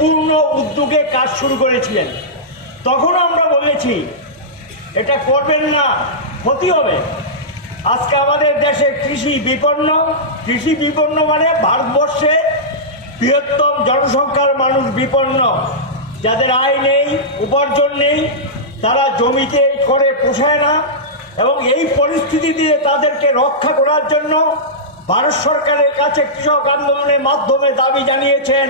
পূর্ণ উদ্যোগে কাজ শুরু করেছিলেন। তখন আমরা বলেছি, এটা করবেন না, ক্ষতি হবে। আজকে আমাদের দেশে কৃষি বিপন্ন। কৃষি বিপন্ন মানে ভারতবর্ষে বৃহত্তম জনসংখ্যার মানুষ বিপন্ন। যাদের আয় নেই, উপার্জন নেই, তারা জমিতে করে পোষায় না এবং এই পরিস্থিতি দিয়ে তাদেরকে রক্ষা করার জন্য ভারত সরকারের কাছে কৃষক আন্দোলনের মাধ্যমে দাবি জানিয়েছেন।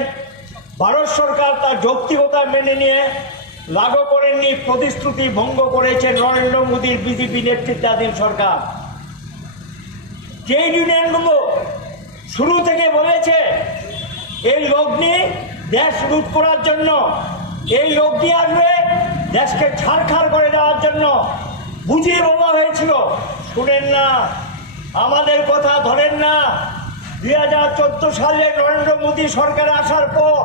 ভারত সরকার তার যৌক্তিকতা মেনে নিয়ে লাগু করেননি, প্রতিশ্রুতি ভঙ্গ করেছে নরেন্দ্র মোদীর বিজেপি নেতৃত্বাধীন সরকার। ট্রেড ইউনিয়নগুলো শুরু থেকে বলেছে, এই লগ্নি দেশ লুট করার জন্য, এই লগ্নি আসবে দেশকে ছাড়খাড় করে দেওয়ার জন্য। বুঝিয়ে বলা হয়েছিল, শুনেন না, আমাদের কথা ধরেন না। দুই হাজার চোদ্দ সালে নরেন্দ্র মোদী সরকার আসার পর,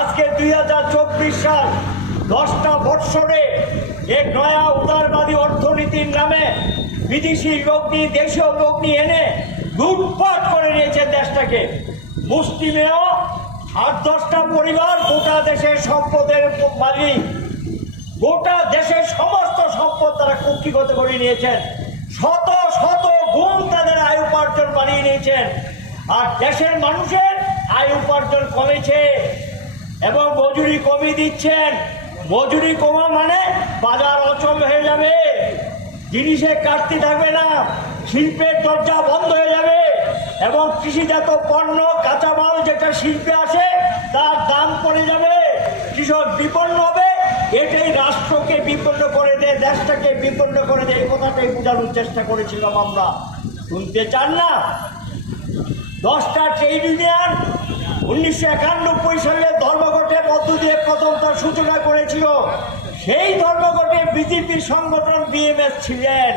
আজকে দুই হাজার চব্বিশ সাল, দশটা বৎসরে এক নয়া উদারবাদী অর্থনীতির নামে বিদেশি লগ্নি, দেশীয় লগ্নি এনে লুটপাট করে নিয়েছে দেশটাকে। মুসলিমেও আট দশটা পরিবার গোটা দেশের সম্পদের মালিক। গোটা দেশের সমস্ত সম্পদ তারা কুক্ষিগত করে নিয়েছেন। শত শত গুণ তাদের আয় বাড়িয়ে নিয়েছেন। আর দেশের মানুষের আয় উপার্জন কমেছে এবং মজুরি কমিয়ে দিচ্ছেন। মজুরি কমা মানে বাজার অচল হয়ে যাবে। জিনিসে কাটতি থাকবে না, শিল্পের দরজা বন্ধ হয়ে যাবে এবং কৃষিজাত পণ্য, কাঁচামাল যেটা শিল্পে আসে, তার দাম পড়ে যাবে। কৃষক বিপন্ন হবে, এটাই রাষ্ট্রকে বিপন্ন করে দেয়, দেশটাকে বিপন্ন করে দেয়, এই কথাটাই বোঝানোর চেষ্টা করেছিলাম আমরা। শুনতে চান না? দশটা ট্রেড ইউনিয়ন উনিশশো একানব্বই সালে ধর্মঘটের মধ্য দিয়ে প্রথম তার সূচনা করেছিল। সেই ধর্মঘটে বিজেপি সংগঠন বিএমএস ছিলেন।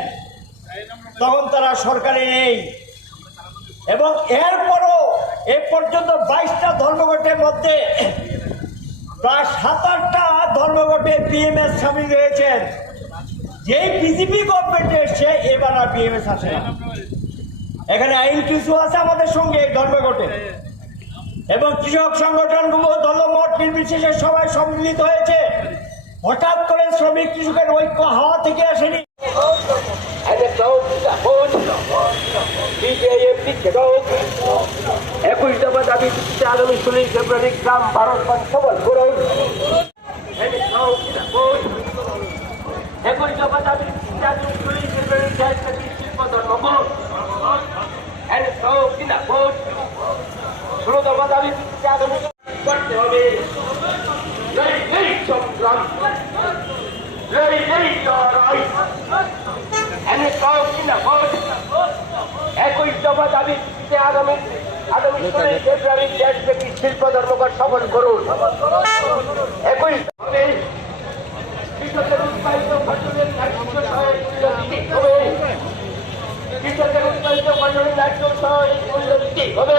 তখন তারা সরকারে নেই। এবং এরপরও এ পর্যন্ত বাইশটা ধর্মঘটের মধ্যে প্রায় সাত আটটা ধর্মঘটে বিএমএস সামিল হয়েছেন। যেই বিজেপি গভর্নমেন্ট এসছে, এবার আর বিএমএস আসে না। এখানে আইন কিছু আছে আমাদের সঙ্গে এই ধর্মঘটে এবং কৃষক সংগঠনগুলো দলমত নির্বিশেষে সবাই সম্মিলিত হয়েছে হঠাৎ করে শ্রমিক কৃষকের ঐক্য হাওয়া থেকে আসেনি একুশ দফা দাবি আগামী ষোলোই ফেব্রুয়ারি গ্রাম ভারত সবল করুন একুশ দফা দাবি আগামী ষোলোই ফেব্রুয়ারি শিল্প ধর্ম ষোলো দফা দাবি দিচ্ছে আগামী করতে হবে সংগ্রাম এই এই লড়াই এনে কাউ কিনা ভোট একই দফা দাবি আগামী আগামী ষোলোই ফেব্রুয়ারি কৃষকের উৎপাদিত ফসলের ন্যায্য সহায়ক হবে কৃষকের উৎপাদিত হবে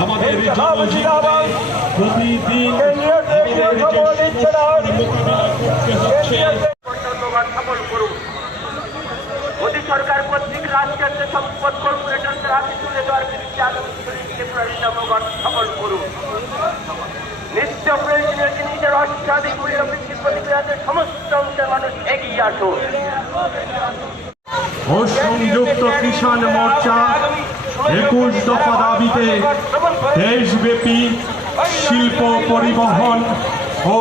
আমাদের জনজীবনে প্রতিদিন মোদী সরকার কর্তৃক রাষ্ট্রের যে সম্পদ কর্পোরেশনদের হাতে তুলে দেওয়ার বিরুদ্ধে আগামী ত্রিশ ফেব্রুয়ারি ধর্মঘট সফল করুন। নিত্য প্রয়োজনীয় জিনিসের অত্যাধিক মূল্য বৃদ্ধির প্রতিক্রিয়াতে সমস্ত অংশের মানুষ এগিয়ে আসুন। ও সংযুক্ত কিষাণ মোর্চা একুশ দফা দাবিতে দেশব্যাপী শিল্প পরিবহন ও